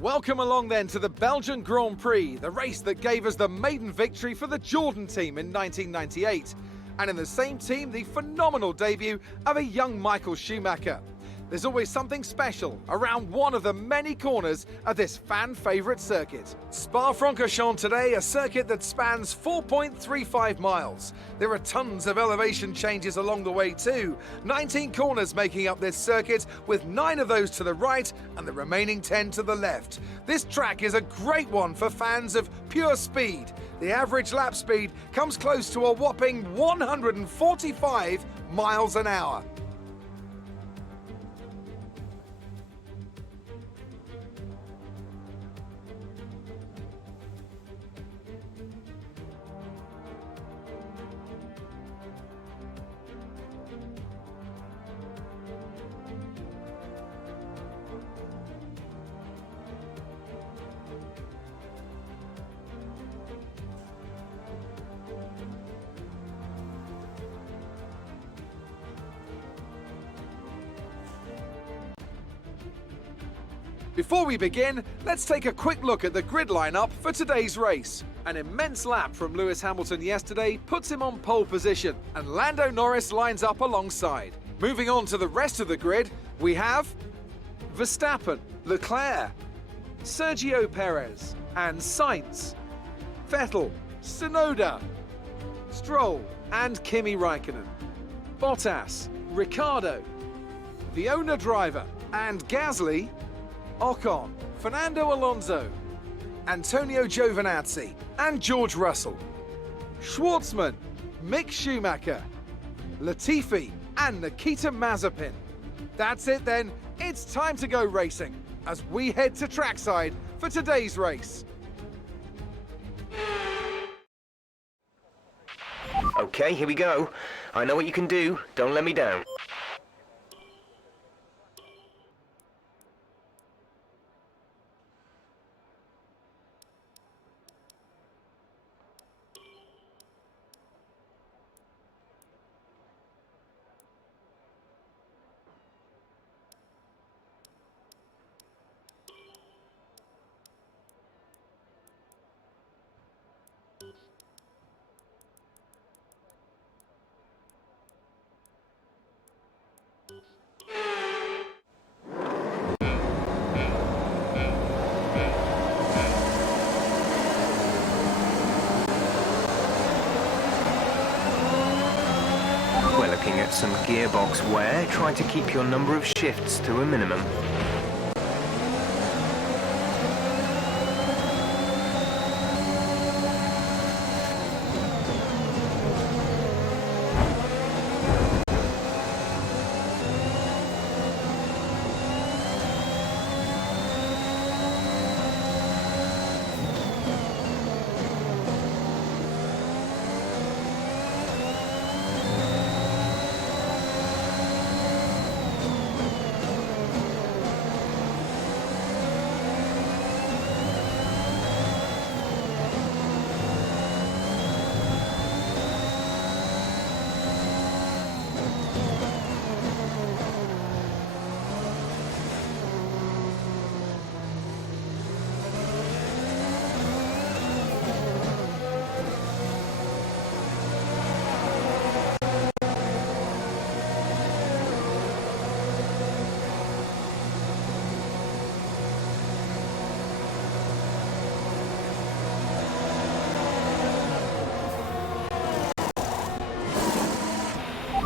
Welcome along then to the Belgian Grand Prix, the race that gave us the maiden victory for the Jordan team in 1998. And in the same team, the phenomenal debut of a young Michael Schumacher. There's always something special around one of the many corners of this fan-favourite circuit. Spa-Francorchamps today, a circuit that spans 4.35 miles. There are tons of elevation changes along the way too. 19 corners making up this circuit, with 9 of those to the right and the remaining 10 to the left. This track is a great one for fans of pure speed. The average lap speed comes close to a whopping 145 miles an hour. Before we begin, let's take a quick look at the grid lineup for today's race. An immense lap from Lewis Hamilton yesterday puts him on pole position, and Lando Norris lines up alongside. Moving on to the rest of the grid, we have Verstappen, Leclerc, Sergio Perez and Sainz, Vettel, Tsunoda, Stroll and Kimi Raikkonen, Bottas, Ricciardo, the owner driver and Gasly, Ocon, Fernando Alonso, Antonio Giovinazzi and George Russell, Schwartzman, Mick Schumacher, Latifi and Nikita Mazepin. That's it then, it's time to go racing as we head to trackside for today's race. Okay, here we go. I know what you can do, don't let me down. We're looking at some gearbox wear. Try to keep your number of shifts to a minimum.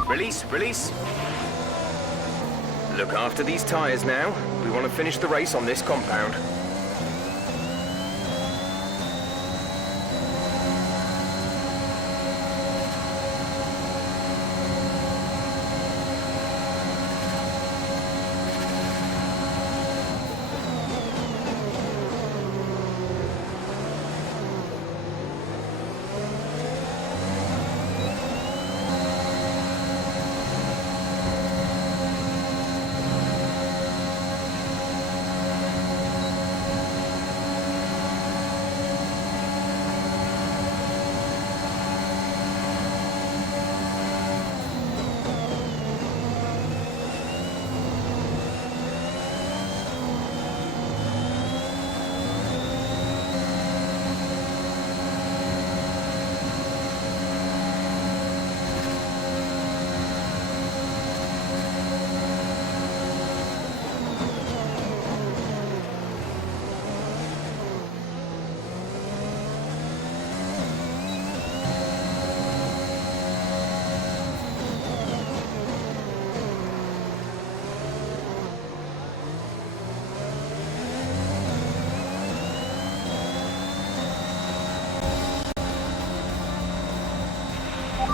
Release, release. Look after these tyres now. We want to finish the race on this compound.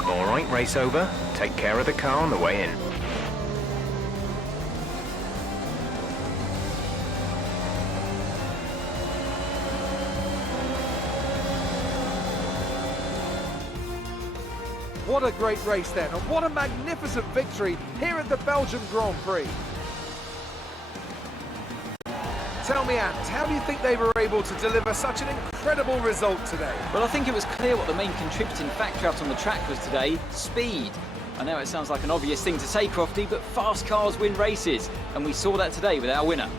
All right, race over. Take care of the car on the way in. What a great race then, and what a magnificent victory here at the Belgian Grand Prix. Tell me, Ant, how do you think they were able to deliver such an incredible result today? Well, I think it was clear what the main contributing factor out on the track was today: speed. I know it sounds like an obvious thing to say, Crofty, but fast cars win races, and we saw that today with our winner.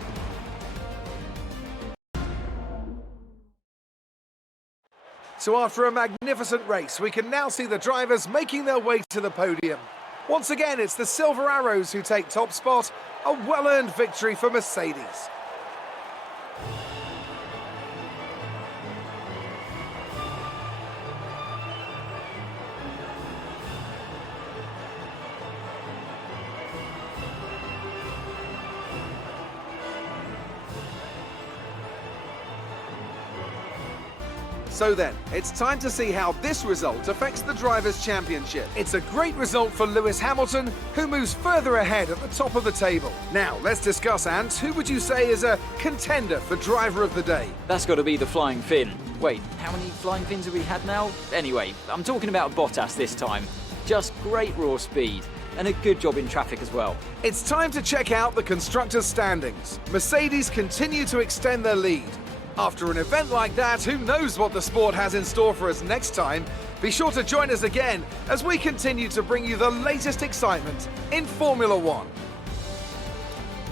So after a magnificent race, we can now see the drivers making their way to the podium. Once again, it's the Silver Arrows who take top spot, a well-earned victory for Mercedes. So then, it's time to see how this result affects the Drivers' Championship. It's a great result for Lewis Hamilton, who moves further ahead at the top of the table. Now, let's discuss, Ant, who would you say is a contender for Driver of the Day? That's got to be the Flying Finn. Wait, how many Flying Fins have we had now? Anyway, I'm talking about Bottas this time. Just great raw speed, and a good job in traffic as well. It's time to check out the Constructors' standings. Mercedes continue to extend their lead. After an event like that, who knows what the sport has in store for us next time? Be sure to join us again as we continue to bring you the latest excitement in Formula One.